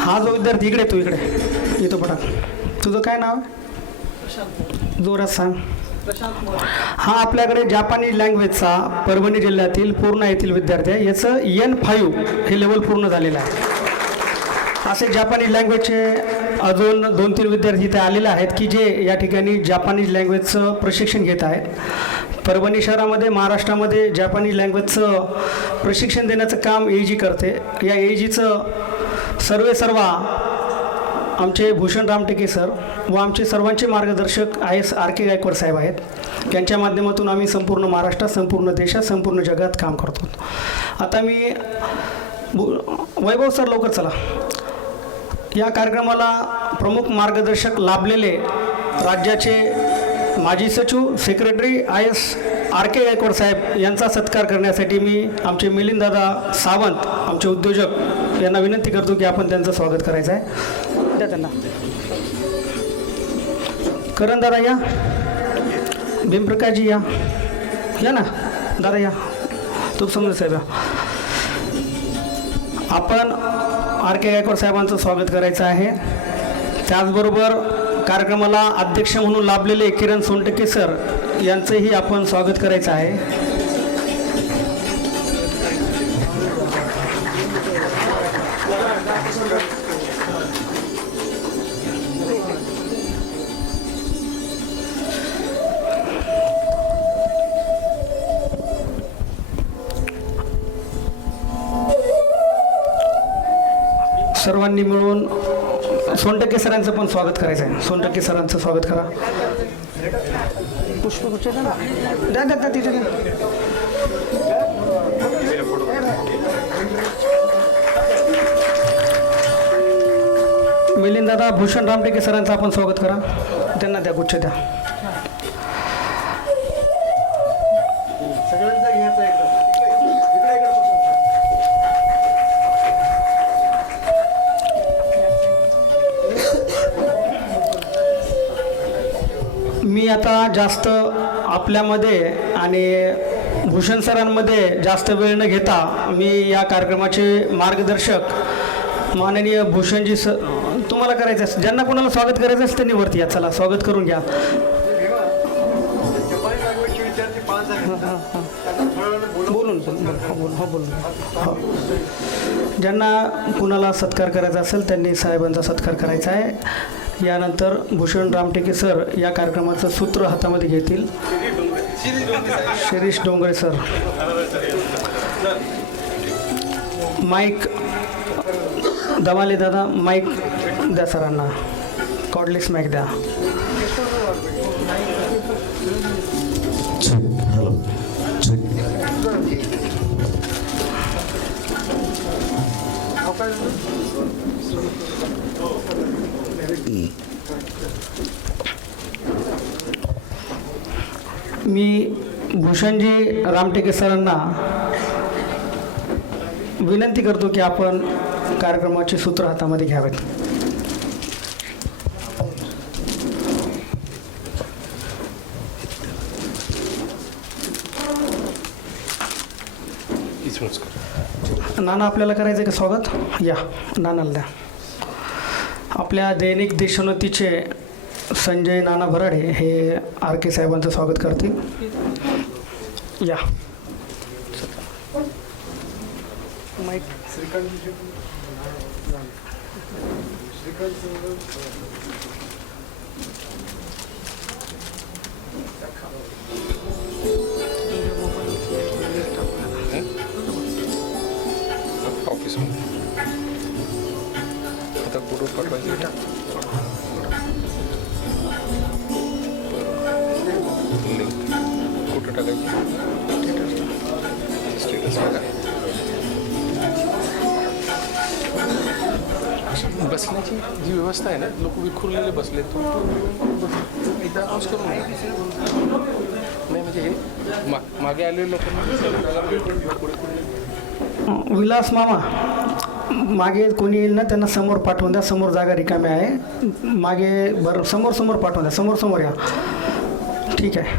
हा जो विद्यार्थी इकडे तू इकडे. येतो पटात तुझं काय नाव? आहे जोरात सांग. हा आपल्याकडे जापानी लँग्वेजचा परभणी जिल्ह्यातील पूर्णा येथील विद्यार्थी आहे. याचं एन फाईव्ह हे लेवल पूर्ण झालेलं आहे. असे जापानी लँग्वेजचे अजून दोन तीन विद्यार्थी इथे आलेले आहेत की जे या ठिकाणी जापानी लँग्वेजचं प्रशिक्षण घेत आहेत. परभणी शहरामध्ये महाराष्ट्रामध्ये जापानी लँग्वेजचं प्रशिक्षण देण्याचं काम ए जी करते. या ए जीचं सर्वे सर्वा आमचे भूषण रामटेके सर व आमचे सर्वांचे मार्गदर्शक I S R K Gaikwad साहेब आहेत. त्यांच्या माध्यमातून आम्ही संपूर्ण महाराष्ट्रात संपूर्ण देशात संपूर्ण जगात काम करतो. आता मी वैभव सर लवकर चला. या कार्यक्रमाला प्रमुख मार्गदर्शक लाभलेले राज्याचे माजी सचिव secretary I S R K Gaikwad साहेब यांचा सत्कार करण्यासाठी मी आमचे मिलिंददादा सावंत आमचे उद्योजक यांना विनंती करतो की आपण त्यांचं स्वागत करायचं आहे. द्या त्यांना. करण दादा या. भीमप्रकाशजी या. या ना. दादा या. तू समजा साहेब या. आपण आर के गायकवाड साहेबांचं स्वागत करायचं आहे. त्याचबरोबर कार्यक्रमाला अध्यक्ष म्हणून लाभलेले किरण सोनटके सर यांचंही आपण स्वागत करायचं आहे. सर्वांनी मिळून सोनटके सरांचं पण स्वागत करायचं आहे सोनटके सरांचं स्वागत करा. द्या तिथे मिलिंद दादा भूषण रामटेके सरांचं आपण स्वागत करा. त्यांना द्या गुच्छ द्या. मी आता जास्त आपल्यामध्ये आणि भूषण सरांमध्ये जास्त वेळ न घेता मी या कार्यक्रमाचे मार्गदर्शक माननीय भूषणजी स तुम्हाला करायचं असेल ज्यांना कोणाला स्वागत करायचं असेल त्यांनी वरती या चला स्वागत करून घ्या. बोलून बोलून बोल ज्यांना कुणाला सत्कार करायचा असेल त्यांनी साहेबांचा सत्कार करायचा आहे. यानंतर भूषण रामटेके सर या कार्यक्रमाचं सूत्र हातामध्ये घेतील. शिरीष डोंगरे सर. माईक दमाले दादा माईक द्या सरांना. कॉडलेस माईक द्या. check मी भूषणजी रामटेके सरांना विनंती करतो की आपण कार्यक्रमाचे सूत्र हातामध्ये घ्यावेत. नाना आपल्याला करायचं आहे का स्वागत? या नानाला द्या. आपल्या दैनिक देशोन्नतीचे संजय नाना भराडे हे आर के साहेबांचं स्वागत करतील. या. ऑफिसमध्ये आता कुठं पाठवायचं बसण्याची जी व्यवस्था आहे ना लोक विखुरलेले बसले तो एकदा आवाज करून नाही म्हणजे हे मा- मागे आलेले लोकांना विलास मामा मागे कोणी येईल ना त्यांना समोर पाठवून द्या. समोर जागा रिकामी आहे. मागे बरं समोर समोर पाठवून द्या. समोर समोर या. ठीक आहे.